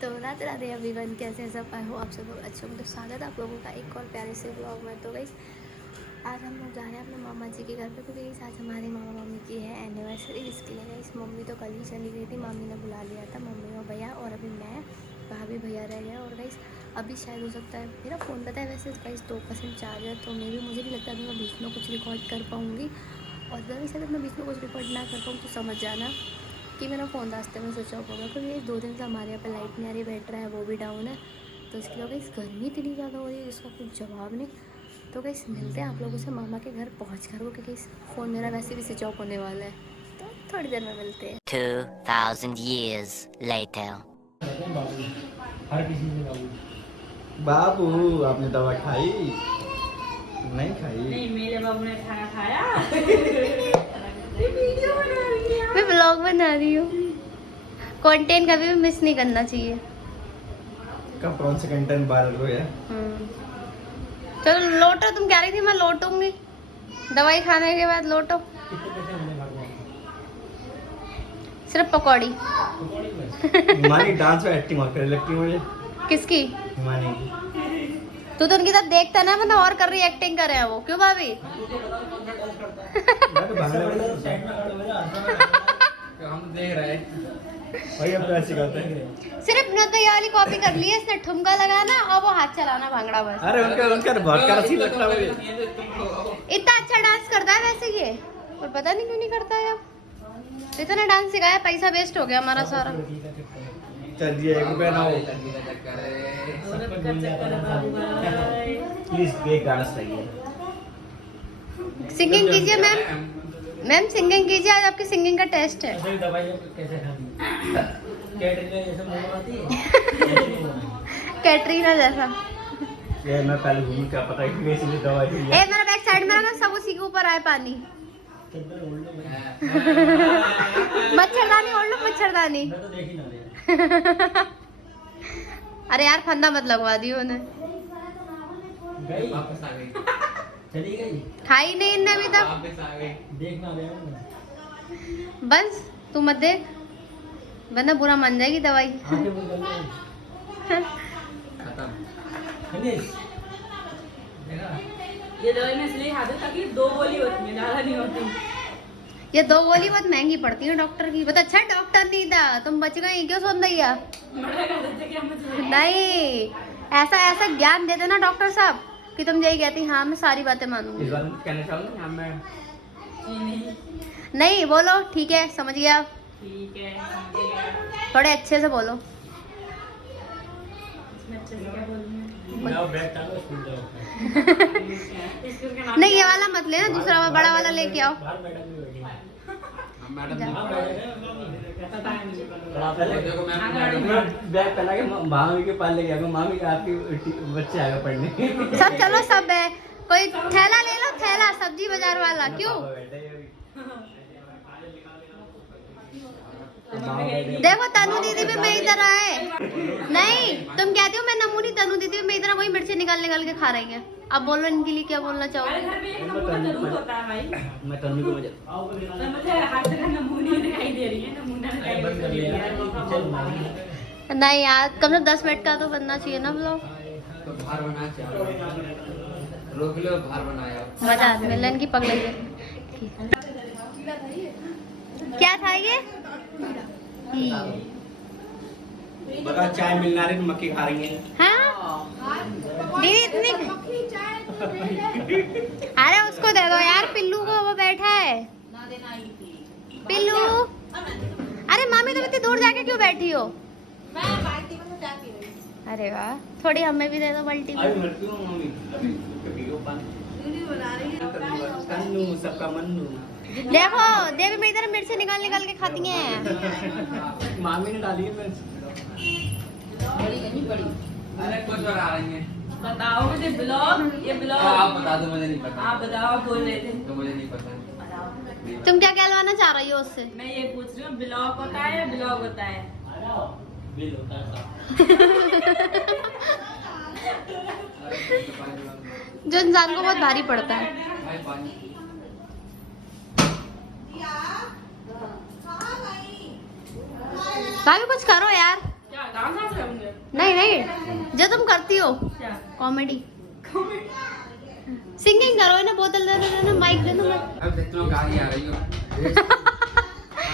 तो राधे राधे एवरीवन, कैसे हैं सब? आई हो आप सब लोग अच्छे होंगे। तो स्वागत है आप लोगों का एक और प्यारे से ब्लॉग में। तो गाइस आज हम लोग जा रहे हैं अपने मामा जी के घर पे, क्योंकि गाइस आज हमारे मामा मम्मी की है एनिवर्सरी। इसके लिए गाइस मम्मी तो कल ही चली गई थी, मम्मी ने बुला लिया था मम्मी और भैया, और अभी मैं भाभी भैया रह गए। और गाइस अभी शायद हो सकता है मेरा फ़ोन पता है वैसे गाइस 2% चार्ज है, तो मे भी मुझे नहीं लगता अभी मैं बीच में कुछ रिकॉर्ड कर पाऊँगी। और अगर शायद मैं बीच में कुछ रिकॉर्ड ना कर पाऊँ तो समझ जाना कि मेरा फ़ोन रास्ते में स्विच ऑफ होगा, क्योंकि ये 2 दिन से हमारे यहाँ पे लाइट नहीं आ रही, बैटरी है वो भी डाउन है। तो इसके लिए इस गर्मी इतनी ज़्यादा हो रही है जिसका कुछ जवाब नहीं। तो गाइस मिलते हैं आप लोगों से मामा के घर पहुँच कर, क्योंकि इस फ़ोन मेरा वैसे भी स्विच ऑफ होने वाला है, तो थोड़ी देर में मिलते हैं। 2000 years later. हर किसी से बाबू आपने दवा खाई? नहीं खाई? नहीं, मेरे बाबू ने खाना खाया। मैं ब्लॉग बना रही हूँ, कंटेंट कभी भी मिस नहीं करना चाहिए। कब कौन से कंटेंट वायरल हुए हैं? चलो लोटो, तुम कह रही थी मैं लोटूंगी, दवाई खाने के बाद लोटो। कितने पैसे हमने भागवा सिर्फ पकौड़ी। हिमानी डांस में एक्टिंग और करने लगती है मुझे। किसकी? हिमानी की। तू तो उनकी तरफ देखता ना, मतलब और कर रही एक्टिंग कर रहे हैं वो, क्यों भाभी? मैं तो भागने वाला हूँ। साइड में खड़े हो जा। हम देख रहे हैं भाई, अब तो ऐसे करते हैं। सिर्फ न तो ये वाली कॉपी कर ली है इसने, ठुमका लगाना और वो हाथ चलाना भांगड़ा बस। अरे उनका बहुत का रसीद लगता है मुझे। इतना अच्छा डांस करता है वैसे ये, और पता नहीं क्यों नहीं करता है। अब इतना डांस सिखाया, पैसा वेस्ट हो गया हमारा सारा। चलिए 1 रुपया ना हो प्लीज, एक गाना सही सिंगिंग कीजिए मैम, मैम सिंगिंग कीजिए, आज आपकी सिंगिंग का टेस्ट है। ऐसे ही दवाई कैसे खानी? कैटरीना जैसे मुंह आती है। कैटरीना जैसा। ये मैं पहले घूम क्या पता है कि कैसी दवा है। ए मेरा बैक साइड में रखा, सब उसी के ऊपर आए पानी। किधर ओढ़ लो मैं। मच्छरदानी ओढ़ लो, मच्छरदानी। मैं तो देख ही ना रहा। अरे यार फंदा मत लगवा दियो उन्हें। गई वापस आ गई। चली गई। खाई नहीं इनने अभी तक। वापस आ गई। देख ना रहा हूं। बस तू मत देख, वरना बुरा मान जाएगी दवाई। आंखें बंद कर लो। खत्म। फिनिश। देखा? ये दवाई मैं इसलिए खाती हूँ ताकि 2 गोली होती है, ज्यादा नहीं होती। ये 2 गोली बहुत महंगी पड़ती है डॉक्टर की। बता, अच्छा डॉक्टर नहीं था, तुम बच गई क्यों सौंदर्या? मना कर देते कि हम मुझे नहीं, ऐसा ऐसा ज्ञान दे देना डॉक्टर साहब कि तुम यही कहती हाँ मैं सारी बातें मानूंगी। इस बार कहना चाहूँगा मैं नहीं। नहीं बोलो, ठीक है समझ गया, ठीक है, समझ गया। थोड़े अच्छे से बोलो। इसमें अच्छे से क्या बोलूं? जाओ बैग टांगो, स्कूल जाओ। स्कूल का नाम नहीं ये वाला मत लेना, दूसरा वाला बड़ा वाला लेके आओ। बाहर मैडम भी बैठी है। जा। हाँ, बैठे हैं। पता है मुझे। बड़ा पहले देखो मैं बैग पहला के मामी के पास ले गया, मामी का आपकी बच्चे आएगा पढ़ने। सब चलो, सब है, कोई थैला ले लो, थैला सब्जी बाजार वाला। क्यों? देखो तनु दीदी भी मैं इधर आए। नहीं तुम कहती हो मैं नमूनी, तनु दीदी भी मैं इधर, वही मिर्ची निकाल निकाल के खा रही है। अब बोलो इनके लिए क्या बोलना हमारे चाहोगे? घर में एक नमूना जरूर होता है भाई। मैं तन्वी को मजा तो मुझे हर जगह नमूनी दिखाई दे रही है, नमूना दिखाई बंद कर दे लिया। रही है। नहीं यार, कम से 10 मिनट का तो बनना चाहिए ना ब्लॉग। तो भार बना चाहिए, रोक लो भार बनाया। मजा मिलन की पगड़ी है। क्या था ये? बता, चाय मिलना रही मक्की खा रही है। हाँ दीदी इतनी, अरे उसको दे दो यार, पिल्लू को, वो बैठा है पिल्लू। अरे मामी तुम इतनी दूर जाके क्यों बैठी हो? अरे वाह, थोड़ी हमें भी दे दो बाल्टी में। अभी मरती हूँ मम्मी, कभी को पानी तन्नू सबका मन्नू। देखो देवी मैं इधर मिर्ची निकाल निकाल के खाती हैं। मामी ने डाली है मिर्च। अरे कुछ और आ रही है। बताओ मुझे ब्लॉग, ये ब्लॉग आप बता दो, मुझे नहीं पता। आप बताओ, आप बोल रहे थे। तो मुझे नहीं पता। बताओ। तुम क्या कहलवाना चाह रही हो उससे? मैं ये पूछ रही हूँ, ब्लॉग होता है या ब्लॉग होता है? बिल होता है। जो इंसान को बहुत भारी पड़ता है। भाई पानी। भाभी कुछ करो यार। क्या डांस कर रहे हो? नहीं नहीं, जो तुम करती हो क्या कॉमेडी सिंगिंग करो, इन्हें बोतल दे दो ना, माइक दे दो मैं। अब देख लो गाड़ी आ रही हो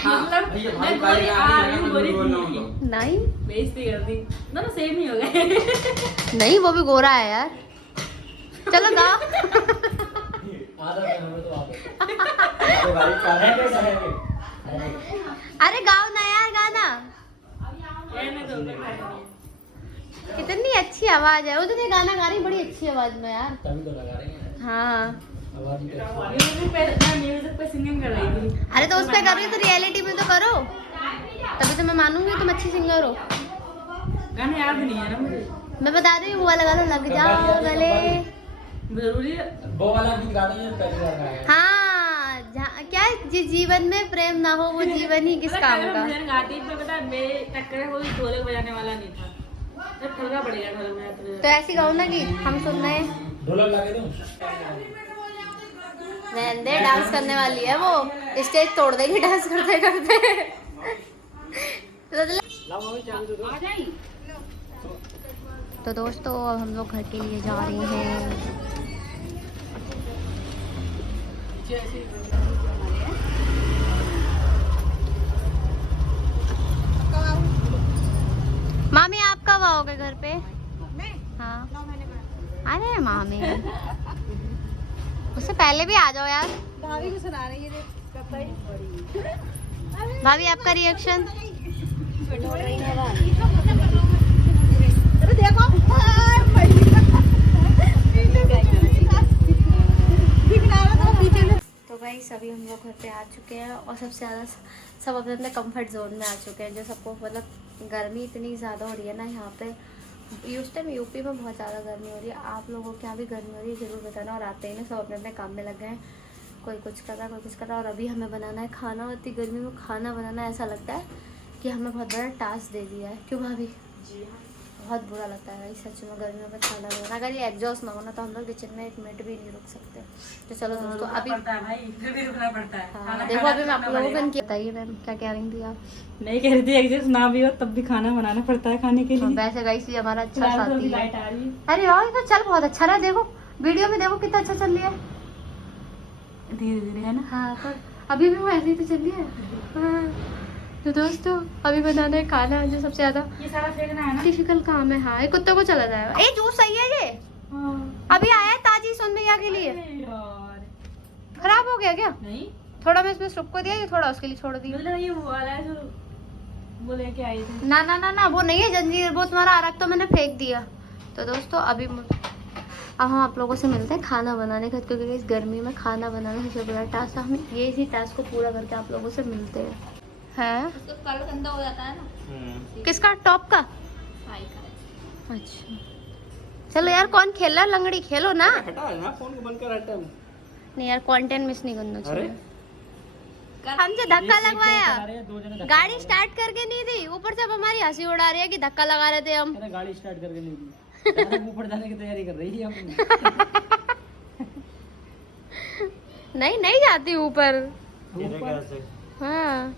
मतलब भैया मैं भाई गोरी आ रही हूँ, गोरी बोल रहा थी। हूँ नहीं बेइज्जती कर दी, दोनों सेम ही हो गए। नहीं, वो भी गोरा है यार। चलो गा। आधा तो तो आप भाई का अरे गाओ ना यार गाना। कहने दो, मैं खाई नहीं। कितनी अच्छी आवाज है, वो तो गाना गा रही बड़ी अच्छी आवाज में यार। तभी तो लगा रहे हैं हाँ आवाज ही तो म्यूजिक पे सिंगिंग कर रही थी। अरे तो उस पे कर रही हो तो रियलिटी में तो करो, तभी तो मैं मानूंगी तुम अच्छी सिंगर हो। गाने याद नहीं है ना मुझे, मैं बता रही हूँ, वो वाला गाना लग जाओ गले। जरूरी है। वो वाला गीत गाना है पहली बार गाया हाँ क्या है, जिस जीवन में प्रेम ना हो वो जीवन ही किस काम का। भजन गाती तो पता है, मेरे टक्कर में कोई ढोलक बजाने वाला नहीं था। जब ठलका पड़ेगा ढोलक बजाते तो ऐसी गाओ ना कि हम सुन रहे हैं। ढोलक लगा दूं नंदे डांस करने वाली है, वो स्टेज तोड़ देगी डांस करते करते। तो दोस्तों अब हम लोग घर के लिए जा रहे हैं। मामी आप कब आओगे घर पे? हाँ अरे मामी उससे पहले भी आ जाओ यार। भाभी को सुना रही है भाभी आपका रिएक्शन? अरे देखो तो भाई सभी हम लोग घर पे आ चुके हैं और सबसे ज़्यादा सब अपने अपने कंफर्ट जोन में आ चुके हैं। जो सबको मतलब गर्मी इतनी ज़्यादा हो रही है ना यहाँ पे, उस टाइम यूपी में बहुत ज़्यादा गर्मी हो रही है। आप लोगों के यहाँ भी गर्मी हो रही है ज़रूर बताना। और आते ही ना सब अपने अपने काम में लग गए हैं, कोई कुछ कर रहा है कोई कुछ कर रहा है। और अभी हमें बनाना है खाना। इतनी गर्मी में खाना बनाना ऐसा लगता है कि हमें बहुत बड़ा टास्क दे दिया है। क्यों भाभी? जी हाँ, बहुत बुरा लगता है भाई सच में गर्मियों में खाना बनाना। अगर ये एग्जॉस्ट ना हो ना तो हम लोग किचन में एक मिनट भी नहीं रुक सकते। तो चलो दोस्तों अभी पड़ता है भाई, फिर भी रुकना पड़ता है। हाँ, खाना देखो खाना अभी मैं आप खाना लोगों को पड़ेगा। बताइए मैम क्या कह रही थी आप? नहीं कह रही थी एग्जॉस्ट ना भी हो तब भी खाना बनाना पड़ता है खाने के लिए। वैसे गाइस ये हमारा अच्छा फिलहाल तो साथी अभी है। लाइट आ रही है। अरे यार ये तो चल बहुत अच्छा रहा है। देखो वीडियो में देखो कितना अच्छा चल रहा है। धीरे धीरे है ना। हाँ पर अभी भी वो ऐसे ही तो चल रही है। हाँ तो दोस्तों अभी बनाना है खाना, जो सबसे ज्यादा ये सारा फेंकना है ना। डिफिकल्ट काम है। हाँ ये कुत्ते को चला जाएगा। ए जूस सही है ये, अभी आया है ताजी सोनभैया के लिए। अरे यार, खराब हो गया क्या? नहीं थोड़ा मैं इसमें सुख को दिया, ये थोड़ा उसके लिए छोड़ दिया। मतलब ये वो वाला है जो वो लेके आई थी। ना ना ना ना वो नहीं है जंजीर, वो तुम्हारा आरक तो मैंने फेंक दिया। तो दोस्तों अभी अब हम आप लोगों से मिलते हैं खाना बनाने का, क्योंकि इस गर्मी में खाना बनाना सबसे बड़ा टास्क है। हम ये इसी टास्क को पूरा करके आप लोगों से मिलते हैं। हैं कलर गंदा हो जाता है ना किसका? टॉप का? भाई का। अच्छा चलो यार, कौन खेल रहा है? लंगड़ी खेलो ना। हटा ना फोन को बंद कर हटा। नहीं यार कंटेंट मिस नहीं करना अरे चाहिए। हमसे धक्का लगवाया, दो जने धक्का गाड़ी स्टार्ट करके नहीं दी, ऊपर से अब हमारी हंसी उड़ा रही है कि धक्का लगा रहे थे हम। अरे गाड़ी स्टार्ट करके नहीं दी, डायरेक्ट ऊपर जाने की तैयारी कर रही है अपनी। नहीं नहीं जाती ऊपर। कैसे हाँ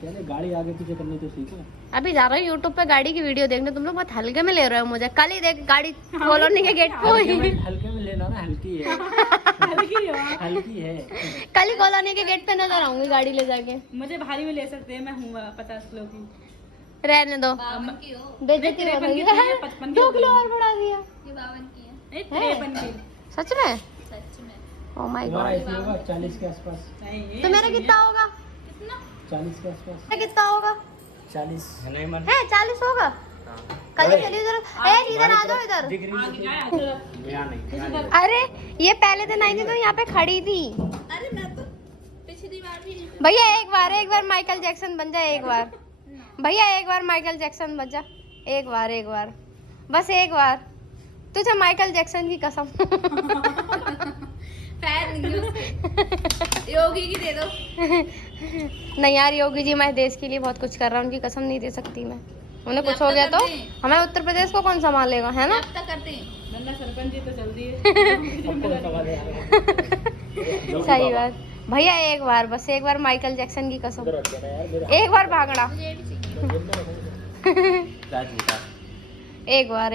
पहले गाड़ी आगे पीछे करनी तो सीखो। अभी जा रहा हूँ यूट्यूब पे गाड़ी की वीडियो देखने। तुम लोग बहुत हल्के में ले रहे हो मुझे। कल ही देख गाड़ी कॉलोनी के गेट पे हुई। हल्के में लेना ना, हल्की है हल्की है। कल ही कॉलोनी के गेट पे नजर आऊंगी गाड़ी ले जाके। मुझे भारी में ले सकते हैं, मैं हूँ 50 किलो की। रहने दो, की हो बेइज्जती हो 53 की गई। थी, 55 की 2 हो किलो गई। और बढ़ा दिया। ये 52 की है नहीं, है? 53 की। सच में? सच में। ओह माय तुम्हारा गॉड। ऐसे होगा 40 के आसपास। नहीं, तो मेरा कितना होगा? 40 के आसपास। मेरा कितना होगा? 40 नहीं मन है 40 होगा। कल ही चलिए जरा। ए इधर आ जाओ इधर। यहाँ नहीं अरे ये पहले दिन आई थी तो यहाँ पे खड़ी थी। अरे मैं तो पिछली बार भी भैया एक बार माइकल जैक्सन बन जा। एक बार भैया, एक बार माइकल जैक्सन बन जा। एक बार बस एक बार। तुझे माइकल जैक्सन की कसम। फैन नहीं हूँ उसके। योगी की दे दो। नहीं यार योगी जी मैं देश के लिए बहुत कुछ कर रहा हूँ, उनकी कसम नहीं दे सकती मैं। उन्हें कुछ हो गया तो हमें उत्तर प्रदेश को कौन संभालेगा, है ना? अब तक करते हैं। गंदा सरपंच जी तो चलती है। सही बात भैया। एक बार बस एक बार माइकल जैक्सन की कसम। एक बार भागड़ा। मुझे भी चाहिए। राजनीता एक बार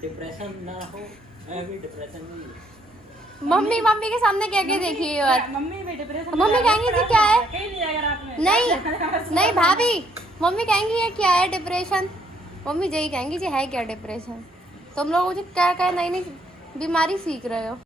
डिप्रेशन ना हो, मैं भी डिप्रेशन में हूँ। मम्मी के सामने क्या क्या देखी ये बात? मम्मी भी डिप्रेशन मम्मी कहेंगी जी क्या है? कहीं नहीं जाएगा रात में। नहीं भाभी, मम्मी कहेंगी ये क्या है डिप्रेशन? मम्मी यही कहेंगी जी है क्या डिप्रेशन? तुम लोग मुझे क्या क्या नई नई बीमारी सीख रहे हो।